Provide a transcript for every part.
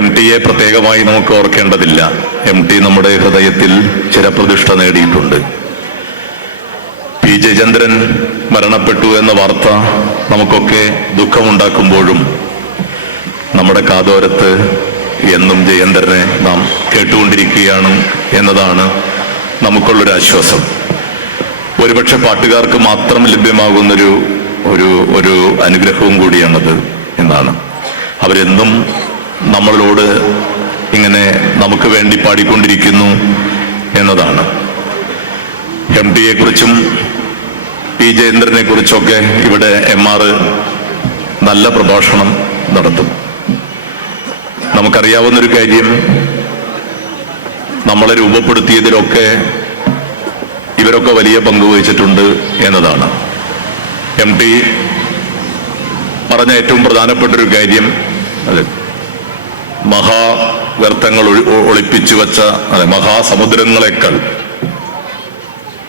M ടിയെ പ്രത്യേകമായി നമുക്ക് ഓർക്കേണ്ടതില്ല. M T നമ്മുടെ ഹൃദയത്തിൽ ചിരപ്രതിഷ്ഠ നേടിയിട്ടുണ്ട്. പി ജെ ജയചന്ദ്രൻ മരണപ്പെട്ടു എന്ന വാർത്ത നമുക്കൊക്കെ ദുഃഖമുണ്ടാക്കുമ്പോഴും നമ്മുടെ കാതോരത്ത് എന്നും ജയന്ദ്രനെ നാം കേട്ടുകൊണ്ടിരിക്കുകയാണ് എന്നതാണ് നമുക്കുള്ളൊരു ആശ്വാസം. ഒരുപക്ഷെ പാട്ടുകാർക്ക് മാത്രം ലഭ്യമാകുന്നൊരു ഒരു ഒരു അനുഗ്രഹവും കൂടിയാണത് എന്നാണ്. അവരെന്നും നമ്മളോട് ഇങ്ങനെ നമുക്ക് വേണ്ടി പാടിക്കൊണ്ടിരിക്കുന്നു എന്നതാണ്. എം ടിയെ കുറിച്ചും പി ജയേന്ദ്രനെ കുറിച്ചൊക്കെ ഇവിടെ എം ആർ നല്ല പ്രഭാഷണം നടത്തും. നമുക്കറിയാവുന്നൊരു കാര്യം നമ്മളെ രൂപപ്പെടുത്തിയതിലൊക്കെ ഇവരൊക്കെ വലിയ പങ്ക് വഹിച്ചിട്ടുണ്ട് എന്നതാണ്. എം ടി പറഞ്ഞ ഏറ്റവും പ്രധാനപ്പെട്ട ഒരു കാര്യം അതെ. മഹാവ്യർത്ഥങ്ങൾ ഒഴി- ഒ- ഒളിപ്പിച്ചു വച്ച അതെ മഹാസമുദ്രങ്ങളെക്കാൾ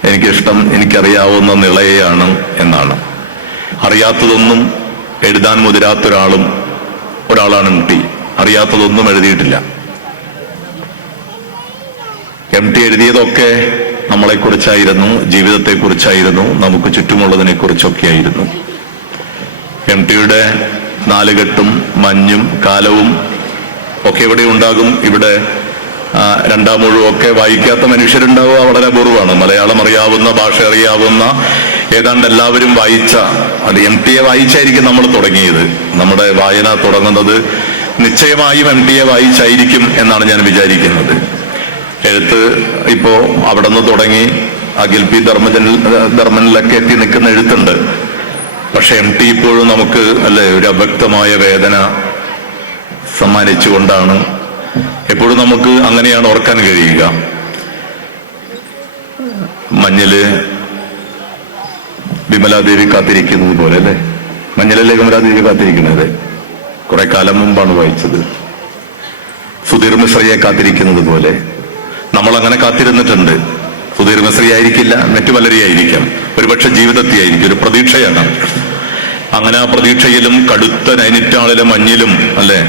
എനിക്കിഷ്ടം എനിക്കറിയാവുന്ന നിളയെയാണ് എന്നാണ്. അറിയാത്തതൊന്നും എഴുതാൻ മുതിരാത്ത ഒരാളും ഒരാളാണ് എം ടി. അറിയാത്തതൊന്നും എഴുതിയിട്ടില്ല. എം ടി എഴുതിയതൊക്കെ നമ്മളെക്കുറിച്ചായിരുന്നു ജീവിതത്തെക്കുറിച്ചായിരുന്നു നമുക്ക് ചുറ്റുമുള്ളതിനെ കുറിച്ചൊക്കെ ആയിരുന്നു എം ടിയുടെ നാലുകെട്ടും മഞ്ഞും കാലവും ഒക്കെ ഇവിടെ ഉണ്ടാകും? ഇവിടെ രണ്ടാം മുഴുവൻ ഒക്കെ വായിക്കാത്ത മനുഷ്യരുണ്ടാവുക വളരെ അപൂർവമാണ്. മലയാളം അറിയാവുന്ന ഭാഷ അറിയാവുന്ന ഏതാണ്ട് എല്ലാവരും വായിച്ച അത് എം ടി എ വായിച്ചായിരിക്കും നമ്മൾ തുടങ്ങിയത്. നമ്മുടെ വായന തുടങ്ങുന്നത് നിശ്ചയമായും എം ടി എ വായിച്ചായിരിക്കും എന്നാണ് ഞാൻ വിചാരിക്കുന്നത്. എഴുത്ത് ഇപ്പോ അവിടെ നിന്ന് തുടങ്ങി അഖിൽ പി ധർമ്മജൻ ധർമ്മനിലൊക്കെ എത്തി നിൽക്കുന്ന എഴുത്തുണ്ട്. പക്ഷെ എം ടി ഇപ്പോഴും നമുക്ക് അല്ലെ ഒരു അവ്യക്തമായ വേദന സമ്മാനിച്ചുകൊണ്ടാണ് എപ്പോഴും നമുക്ക് അങ്ങനെയാണ് ഓർക്കാൻ കഴിയുക. മഞ്ഞിൽ വിമലാദേവി കാത്തിരിക്കുന്നത് പോലെ അല്ലേ? മഞ്ഞലല്ലേ വിമലാദേവി കാത്തിരിക്കുന്നത്? കുറെ കാലം മുമ്പാണ് വായിച്ചത്. സുധീർ മിശ്രയെ കാത്തിരിക്കുന്നത് പോലെ. നമ്മൾ അങ്ങനെ കാത്തിരുന്നിട്ടുണ്ട്. സുധീർ മിശ്രി ആയിരിക്കില്ല മറ്റു പലരെയായിരിക്കാം ഒരുപക്ഷെ ജീവിതത്തെ ആയിരിക്കും ഒരു പ്രതീക്ഷയാണ്. അങ്ങനെ ആ പ്രതീക്ഷയിലും കടുത്ത നൈനിറ്റാളിലെ മഞ്ഞിലും അല്ലെ?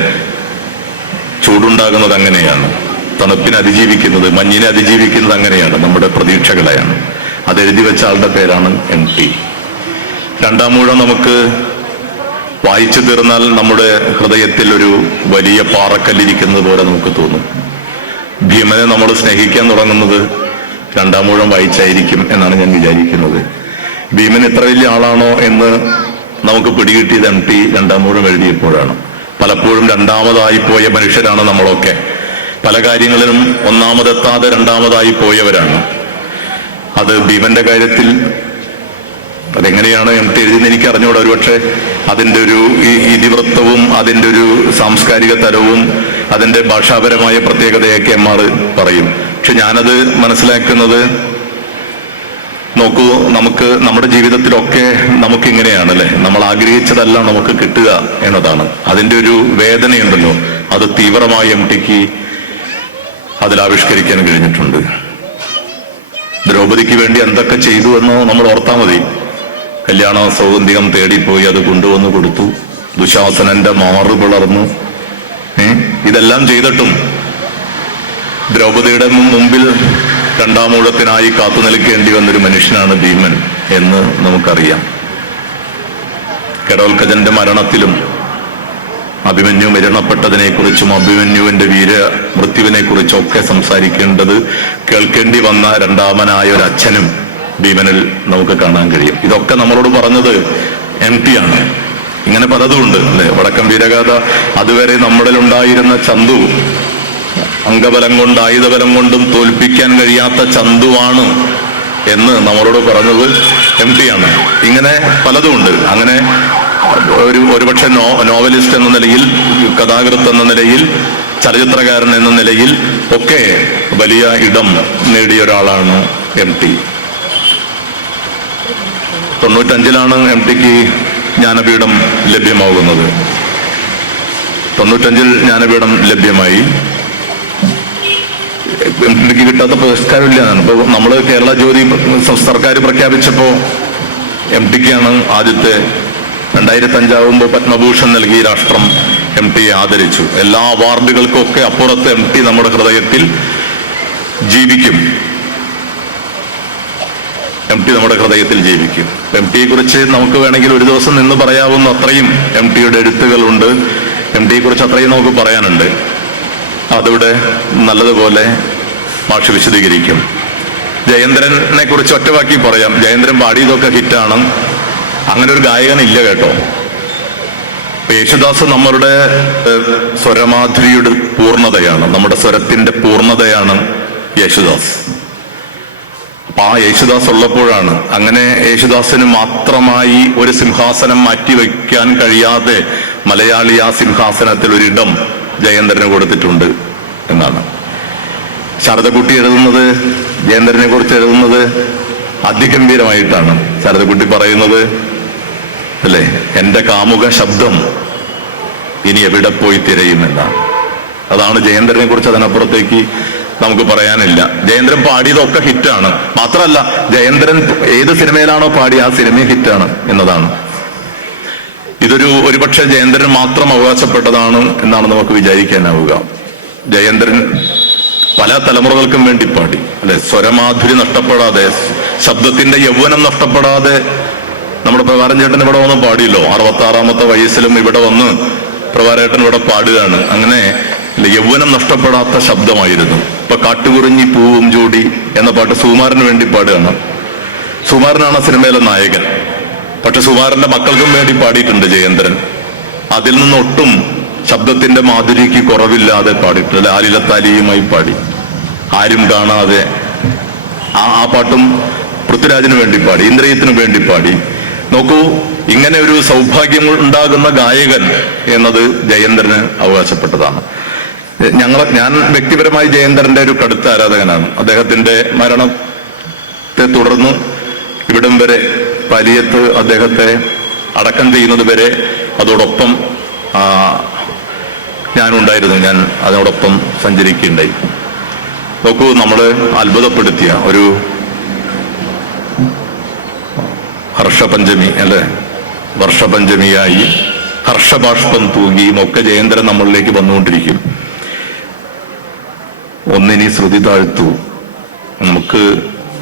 ചൂടുണ്ടാകുന്നത് അങ്ങനെയാണ്. തണുപ്പിനെ അതിജീവിക്കുന്നത് മഞ്ഞിനെ അതിജീവിക്കുന്നത് അങ്ങനെയാണ് നമ്മുടെ പ്രതീക്ഷകളെയാണ്. അത് എഴുതി വെച്ച ആളുടെ പേരാണ് എം ടി രണ്ടാം മൂഴം നമുക്ക് വായിച്ചു തീർന്നാൽ നമ്മുടെ ഹൃദയത്തിൽ ഒരു വലിയ പാറക്കല്ലിരിക്കുന്നത് പോലെ നമുക്ക് തോന്നും. ഭീമനെ നമ്മൾ സ്നേഹിക്കാൻ തുടങ്ങുന്നത് രണ്ടാം മൂഴം വായിച്ചായിരിക്കും എന്നാണ് ഞാൻ വിചാരിക്കുന്നത്. ഭീമൻ ഇത്ര വലിയ ആളാണോ എന്ന് നമുക്ക് പിടികിട്ടിയത് എം ടി രണ്ടാം മൂഴം എഴുതിയപ്പോഴാണ്. പലപ്പോഴും രണ്ടാമതായി പോയ മനുഷ്യരാണ് നമ്മളൊക്കെ. പല കാര്യങ്ങളിലും ഒന്നാമതെത്താതെ രണ്ടാമതായി പോയവരാണ്. അത് ഭീമന്റെ കാര്യത്തിൽ അതെങ്ങനെയാണ് എം ടി എഴുതിയെന്ന് എനിക്ക് അറിഞ്ഞുകൂടാ ഒരുപക്ഷെ. അതിന്റെ ഒരു ഇതിവൃത്തവും അതിന്റെ ഒരു സാംസ്കാരിക തലവും അതിന്റെ ഭാഷാപരമായ പ്രത്യേകതയൊക്കെ എം ആർ പറയും. പക്ഷെ ഞാനത് മനസ്സിലാക്കുന്നത് നോക്കൂ നമുക്ക് നമ്മുടെ ജീവിതത്തിലൊക്കെ നമുക്ക് ഇങ്ങനെയാണ് അല്ലെ നമ്മൾ ആഗ്രഹിച്ചതല്ല നമുക്ക് കിട്ടുക എന്നതാണ്. അതിന്റെ ഒരു വേദനയുണ്ടല്ലോ. അത് തീവ്രമായി എം ടിക്ക് അതിൽ ആവിഷ്കരിക്കാൻ കഴിഞ്ഞിട്ടുണ്ട്. ദ്രൗപദിക്ക് വേണ്ടി എന്തൊക്കെ ചെയ്തു എന്നോ നമ്മൾ ഓർത്താൽ മതി. കല്യാണ സൗകര്യം തേടിപ്പോയി അത് കൊണ്ടുവന്ന് കൊടുത്തു. ദുശാസനന്റെ മാറു പിളർന്നു. ഇതെല്ലാം ചെയ്തിട്ടും ദ്രൗപദിയുടെ മുമ്പിൽ രണ്ടാമൂഴത്തിനായി കാത്തു നിൽക്കേണ്ടി വന്നൊരു മനുഷ്യനാണ് ഭീമൻ എന്ന് നമുക്കറിയാം. കെടോൽക്കജന്റെ മരണത്തിലും അഭിമന്യു മരണപ്പെട്ടതിനെ കുറിച്ചും അഭിമന്യുവിന്റെ വീര മൃത്യുവിനെ കുറിച്ചും ഒക്കെ സംസാരിക്കേണ്ടത് കേൾക്കേണ്ടി വന്ന രണ്ടാമനായ ഒരു അച്ഛനും ഭീമനിൽ നമുക്ക് കാണാൻ കഴിയും. ഇതൊക്കെ നമ്മളോട് പറഞ്ഞത് എം പി ആണ്. ഇങ്ങനെ പലതും ഉണ്ട് അല്ലെ? വടക്കം വീരഗാഥ അതുവരെ നമ്മളിൽ ഉണ്ടായിരുന്ന ചന്തു അംഗബലം കൊണ്ട് ആയുധബലം കൊണ്ടും തോൽപ്പിക്കാൻ കഴിയാത്ത ചന്തുവാണ് എന്ന് നമ്മളോട് പറഞ്ഞത് എം ടി ആണ്. ഇങ്ങനെ പലതുമുണ്ട്. അങ്ങനെ ഒരു ഒരുപക്ഷെ നോ നോവലിസ്റ്റ് എന്ന നിലയിൽ കഥാകൃത്ത് എന്ന നിലയിൽ ചലച്ചിത്രകാരൻ എന്ന നിലയിൽ ഒക്കെ വലിയ ഇടം നേടിയ ഒരാളാണ് എം ടി തൊണ്ണൂറ്റഞ്ചിലാണ് എം ടിക്ക് ജ്ഞാനപീഠം ലഭ്യമാകുന്നത്. തൊണ്ണൂറ്റഞ്ചിൽ ജ്ഞാനപീഠം ലഭ്യമായി. കിട്ടാത്ത പുരസ്കാരമില്ല ഇപ്പൊ നമ്മൾ കേരള ജ്യോതി സർക്കാർ പ്രഖ്യാപിച്ചപ്പോ എം ടിക്കാണ് ആദ്യത്തെ രണ്ടായിരത്തി അഞ്ചാവുമ്പോ പത്മഭൂഷൺ നൽകി രാഷ്ട്രം എം ടി ആദരിച്ചു. എല്ലാ അവാർഡുകൾക്കൊക്കെ അപ്പുറത്ത് എം ടി നമ്മുടെ ഹൃദയത്തിൽ ജീവിക്കും. എം ടി നമ്മുടെ ഹൃദയത്തിൽ ജീവിക്കും. എം ടിയെ കുറിച്ച് നമുക്ക് വേണമെങ്കിൽ ഒരു ദിവസം നിന്ന് പറയാവുന്ന അത്രയും എം ടിയുടെ എഴുത്തുകളുണ്ട്. എം ടിയെ കുറിച്ച് അത്രയും നമുക്ക് പറയാനുണ്ട്. അതിവിടെ നല്ലതുപോലെ മാഷ് വിശദീകരിക്കും. ജയേന്ദ്രനെ കുറിച്ച് ഒറ്റവാക്കി പറയാം. ജയേന്ദ്രൻ പാടിയതൊക്കെ ഹിറ്റാണ്. അങ്ങനെ ഒരു ഗായകൻ ഇല്ല കേട്ടോ. യേശുദാസ് നമ്മളുടെ സ്വരമാധുരിയുടെ പൂർണതയാണ്. നമ്മുടെ സ്വരത്തിന്റെ പൂർണതയാണ് യേശുദാസ്. അപ്പൊ ആ യേശുദാസ് ഉള്ളപ്പോഴാണ് അങ്ങനെ യേശുദാസിന് മാത്രമായി ഒരു സിംഹാസനം മാറ്റിവെക്കാൻ കഴിയാതെ മലയാളി ആ സിംഹാസനത്തിൽ ഒരിടം ജയേന്ദ്രന് കൊടുത്തിട്ടുണ്ട് എന്നാണ്. ശാരദക്കുട്ടി എഴുതുന്നത് ജയേന്ദ്രനെ കുറിച്ച് എഴുതുന്നത് അതിഗംഭീരമായിട്ടാണ്. ശാരദക്കുട്ടി പറയുന്നത് അല്ലേ എന്റെ കാമുക ശബ്ദം ഇനി എവിടെ പോയി തിരയുമെന്നാണ് അതാണ് ജയേന്ദ്രനെ കുറിച്ച് അതിനപ്പുറത്തേക്ക് നമുക്ക് പറയാനില്ല. ജയേന്ദ്രൻ പാടിയതൊക്കെ ഹിറ്റാണ്. മാത്രമല്ല ജയേന്ദ്രൻ ഏത് സിനിമയിലാണോ പാടി ആ സിനിമയും ഹിറ്റാണ് എന്നതാണ്. ഇതൊരു ഒരുപക്ഷെ ജയന്ദ്രൻ മാത്രം അവകാശപ്പെട്ടതാണ് എന്നാണ് നമുക്ക് വിചാരിക്കാനാവുക. ജയന്ദ്രൻ പല തലമുറകൾക്കും വേണ്ടി പാടി. അല്ലെ സ്വരമാധുരി നഷ്ടപ്പെടാതെ ശബ്ദത്തിന്റെ യൗവനം നഷ്ടപ്പെടാതെ നമ്മുടെ പ്രകാരം ചേട്ടൻ ഇവിടെ വന്ന് പാടിയല്ലോ. അറുപത്തി ആറാമത്തെ വയസ്സിലും ഇവിടെ വന്ന് പ്രഭാരേട്ടൻ ഇവിടെ പാടുകയാണ്. അങ്ങനെ യൗവനം നഷ്ടപ്പെടാത്ത ശബ്ദമായിരുന്നു. ഇപ്പൊ കാട്ടുകുറിഞ്ഞി പൂവും ജോടി എന്ന പാട്ട് സുകുമാരന് വേണ്ടി പാടുകയാണ്. സുകുമാരനാണ് സിനിമയിലെ നായകൻ. പക്ഷെ സുമാറിന്റെ മക്കൾക്കും വേണ്ടി പാടിയിട്ടുണ്ട് ജയേന്ദ്രൻ. അതിൽ നിന്നൊട്ടും ശബ്ദത്തിന്റെ മാധുരിക്ക് കുറവില്ലാതെ പാടിയിട്ടുണ്ട്. ലാലിലത്താലിയുമായി പാടി. ആരും കാണാതെ ആ ആ പാട്ടും പൃഥ്വിരാജിന് വേണ്ടി പാടി ഇന്ദ്രിയത്തിന് വേണ്ടി പാടി. നോക്കൂ ഇങ്ങനെ ഒരു സൗഭാഗ്യം ഉണ്ടാകുന്ന ഗായകൻ എന്നത് ജയേന്ദ്രന് അവകാശപ്പെട്ടതാണ്. ഞങ്ങൾ ഞാൻ വ്യക്തിപരമായി ജയേന്ദ്രന്റെ ഒരു കടുത്ത ആരാധകനാണ്. അദ്ദേഹത്തിന്റെ മരണത്തെ തുടർന്ന് ഇവിടം വരെ വലിയത്ത് അദ്ദേഹത്തെ അടക്കം ചെയ്യുന്നത് വരെ അതോടൊപ്പം ഞാനുണ്ടായിരുന്നു. ഞാൻ അതിനോടൊപ്പം സഞ്ചരിക്കുകയുണ്ടായി. നോക്കൂ നമ്മൾ അത്ഭുതപ്പെടുത്തിയ ഒരു ഹർഷപഞ്ചമി അല്ലെ? വർഷപഞ്ചമിയായി ഹർഷബാഷ്പം തൂകിയും ഒക്കെ ജയന്തരൻ നമ്മളിലേക്ക് വന്നുകൊണ്ടിരിക്കും. ഒന്നിനി ശ്രുതി താഴ്ത്തു. നമുക്ക്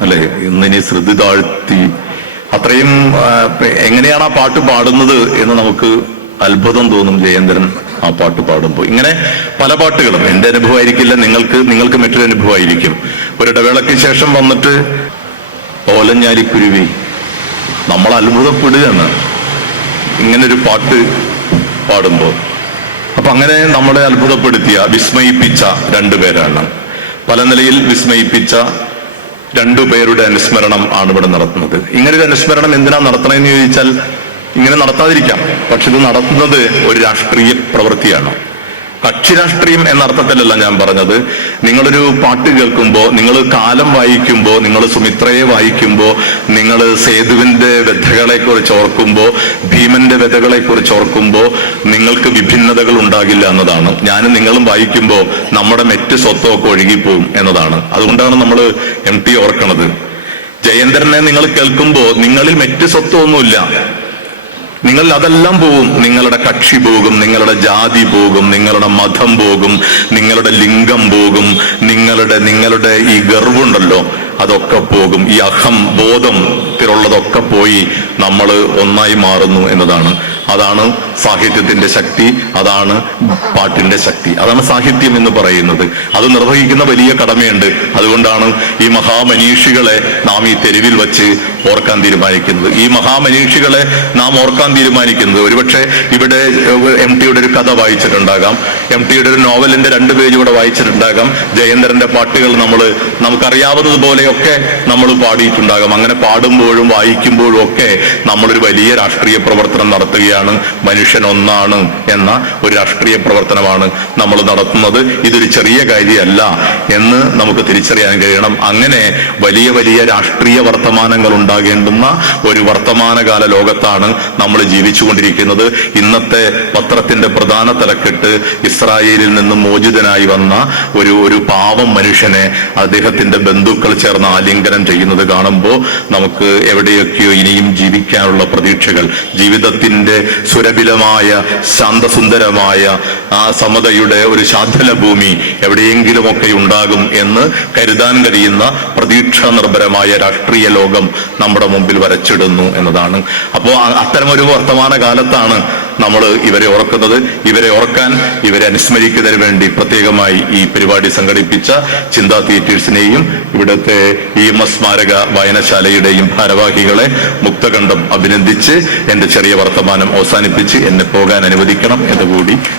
അല്ലെ? ഇന്നിനി ശ്രുതി താഴ്ത്തി അത്രയും എങ്ങനെയാണ് ആ പാട്ട് പാടുന്നത് എന്ന് നമുക്ക് അത്ഭുതം തോന്നും ജയേന്ദ്രൻ ആ പാട്ട് പാടുമ്പോൾ. ഇങ്ങനെ പല പാട്ടുകളും. എന്റെ അനുഭവമായിരിക്കില്ല നിങ്ങൾക്ക് നിങ്ങൾക്ക് മറ്റൊരു അനുഭവമായിരിക്കും. ഒരിടവേളയ്ക്ക് ശേഷം വന്നിട്ട് ഓലഞ്ഞാലിക്കുരുവി നമ്മൾ അത്ഭുതപ്പെടുകയാണ്. ഒരു പാട്ട് പാടുമ്പോൾ. അപ്പൊ അങ്ങനെ നമ്മളെ അത്ഭുതപ്പെടുത്തിയ വിസ്മയിപ്പിച്ച രണ്ടുപേരാണ് പല നിലയിൽ വിസ്മയിപ്പിച്ച രണ്ടുപേരുടെ അനുസ്മരണം ആണ് ഇവിടെ നടത്തുന്നത്. ഇങ്ങനെ ഒരു അനുസ്മരണം എന്തിനാ നടത്തണമെന്ന് ചോദിച്ചാൽ ഇങ്ങനെ നടത്താതിരിക്കാം. പക്ഷെ ഇത് നടത്തുന്നത് ഒരു രാഷ്ട്രീയ പ്രവൃത്തിയാണ്. കക്ഷി രാഷ്ട്രീയം എന്ന അർത്ഥത്തിലല്ല ഞാൻ പറഞ്ഞത്. നിങ്ങളൊരു പാട്ട് കേൾക്കുമ്പോൾ നിങ്ങൾ കാലം വായിക്കുമ്പോൾ നിങ്ങൾ സുമിത്രയെ വായിക്കുമ്പോൾ നിങ്ങൾ സേതുവിന്റെ വ്യഥകളെ കുറിച്ച് ഓർക്കുമ്പോൾ ഭീമന്റെ വ്യഥകളെ കുറിച്ച് ഓർക്കുമ്പോൾ നിങ്ങൾക്ക് വിഭിന്നതകൾ ഉണ്ടാകില്ല എന്നതാണ്. ഞാനും നിങ്ങളും വായിക്കുമ്പോൾ നമ്മുടെ മെറ്റ് സ്വത്വമൊക്കെ ഒഴുകിപ്പോവും എന്നതാണ്. അതുകൊണ്ടാണ് നമ്മൾ എം ടി ഓർക്കണത്. ജയേന്ദ്രനെ നിങ്ങൾ കേൾക്കുമ്പോൾ നിങ്ങളിൽ മെറ്റ് സ്വത്വമൊന്നുമില്ല നിങ്ങൾ അതെല്ലാം പോകും. നിങ്ങളുടെ കക്ഷി പോകും നിങ്ങളുടെ ജാതി പോകും നിങ്ങളുടെ മതം പോകും നിങ്ങളുടെ ലിംഗം പോകും നിങ്ങളുടെ നിങ്ങളുടെ ഈ ഗർവുണ്ടല്ലോ അതൊക്കെ പോകും. ഈ അഹം ബോധം ത്തിലുള്ളതൊക്കെ പോയി നമ്മൾ ഒന്നായി മാറുന്നു എന്നതാണ്. അതാണ് സാഹിത്യത്തിന്റെ ശക്തി അതാണ് പാട്ടിന്റെ ശക്തി. അതാണ് സാഹിത്യം എന്ന് പറയുന്നത്. അത് നിർവഹിക്കുന്ന വലിയ കടമയുണ്ട്. അതുകൊണ്ടാണ് ഈ മഹാമനീഷികളെ നാം ഈ തെരുവിൽ വച്ച് ഓർക്കാൻ തീരുമാനിക്കുന്നത്. ഈ മഹാമനീഷികളെ നാം ഓർക്കാൻ തീരുമാനിക്കുന്നത്. ഒരുപക്ഷെ ഇവിടെ എം ടിയുടെ ഒരു കഥ വായിച്ചിട്ടുണ്ടാകാം. എം ടിയുടെ ഒരു നോവലിന്റെ രണ്ട് പേജ് കൂടെ വായിച്ചിട്ടുണ്ടാകാം. ജയേന്ദ്രന്റെ പാട്ടുകൾ നമ്മൾ നമുക്കറിയാവുന്നതുപോലെയൊക്കെ നമ്മൾ പാടിയിട്ടുണ്ടാകാം. അങ്ങനെ പാടുമ്പോഴും വായിക്കുമ്പോഴും ഒക്കെ നമ്മളൊരു വലിയ രാഷ്ട്രീയ പ്രവർത്തനം നടത്തുകയാണ് മനുഷ്യൻ ഒന്നാണ് എന്ന ഒരു രാഷ്ട്രീയ പ്രവർത്തനമാണ് നമ്മൾ നടത്തുന്നത്. ഇതൊരു ചെറിയ കാര്യമല്ല എന്ന് നമുക്ക് തിരിച്ചറിയാൻ കഴിയണം. അങ്ങനെ വലിയ വലിയ രാഷ്ട്രീയ വർത്തമാനങ്ങൾ ഉണ്ടാകേണ്ടുന്ന ഒരു വർത്തമാനകാല ലോകത്താണ് നമ്മൾ ജീവിച്ചുകൊണ്ടിരിക്കുന്നത്. ഇന്നത്തെ പത്രത്തിന്റെ പ്രധാന തലക്കെട്ട് ഇസ്രായേലിൽ നിന്നും മോചിതനായി വന്ന ഒരു ഒരു പാവം മനുഷ്യനെ അദ്ദേഹത്തിന്റെ ബന്ധുക്കൾ ചേർന്ന് ആലിംഗനം ചെയ്യുന്നത് കാണുമ്പോൾ നമുക്ക് എവിടെയൊക്കെയോ ഇനിയും ജീവിക്കാനുള്ള പ്രതീക്ഷകൾ. ജീവിതത്തിന്റെ സുര സുരഭിലമായ ശാന്തസുന്ദരമായ ആ സമതയുടെ ഒരു ശാന്തല ഭൂമി എവിടെയെങ്കിലുമൊക്കെ ഉണ്ടാകും എന്ന് കരുതാൻ കഴിയുന്ന പ്രതീക്ഷ നിർഭരമായ രാഷ്ട്രീയ ലോകം നമ്മുടെ മുമ്പിൽ വരച്ചിടുന്നു എന്നതാണ്. അപ്പോൾ ഒരു വർത്തമാന കാലത്താണ് നമ്മൾ ഇവരെ ഓർക്കുന്നത് ഇവരെ ഓർക്കാൻ ഇവരെ അനുസ്മരിക്കുന്നതിന് വേണ്ടി പ്രത്യേകമായി ഈ പരിപാടി സംഘടിപ്പിച്ച ചിന്താ തിയേറ്റേഴ്സിനെയും ഇവിടുത്തെ ഇ എം എസ് സ്മാരക വായനശാലയുടെയും ഭാരവാഹികളെ മുക്തകണ്ഠം അഭിനന്ദിച്ച് എന്റെ ചെറിയ വർത്തമാനം അവസാനിപ്പിച്ച് എന്നെ പോകാൻ അനുവദിക്കണം എന്ന് കൂടി